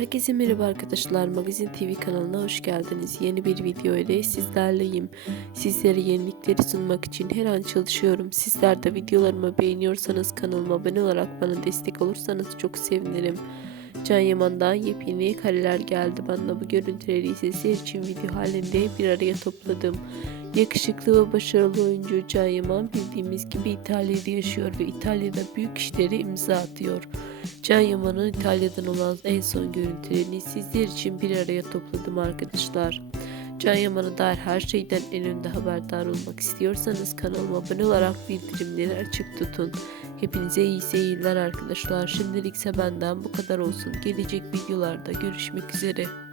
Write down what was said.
Herkese merhaba arkadaşlar. Magazin TV kanalına hoş geldiniz. Yeni bir video ile sizlerleyim. Sizlere yenilikleri sunmak için her an çalışıyorum. Sizler de videolarımı beğeniyorsanız kanalıma abone olarak bana destek olursanız çok sevinirim. Can Yaman'dan yepyeni kareler geldi. Bana bu görüntüleri sizler için video halinde bir araya topladım. Yakışıklı ve başarılı oyuncu Can Yaman bildiğimiz gibi İtalya'da yaşıyor ve İtalya'da büyük işleri imza atıyor. Can Yaman'ın İtalya'dan olan en son görüntülerini sizler için bir araya topladım arkadaşlar. Can Yaman'a dair her şeyden en önde haberdar olmak istiyorsanız kanalıma abone olarak bildirimleri açık tutun. Hepinize iyi seyirler arkadaşlar. Şimdilikse benden bu kadar olsun. Gelecek videolarda görüşmek üzere.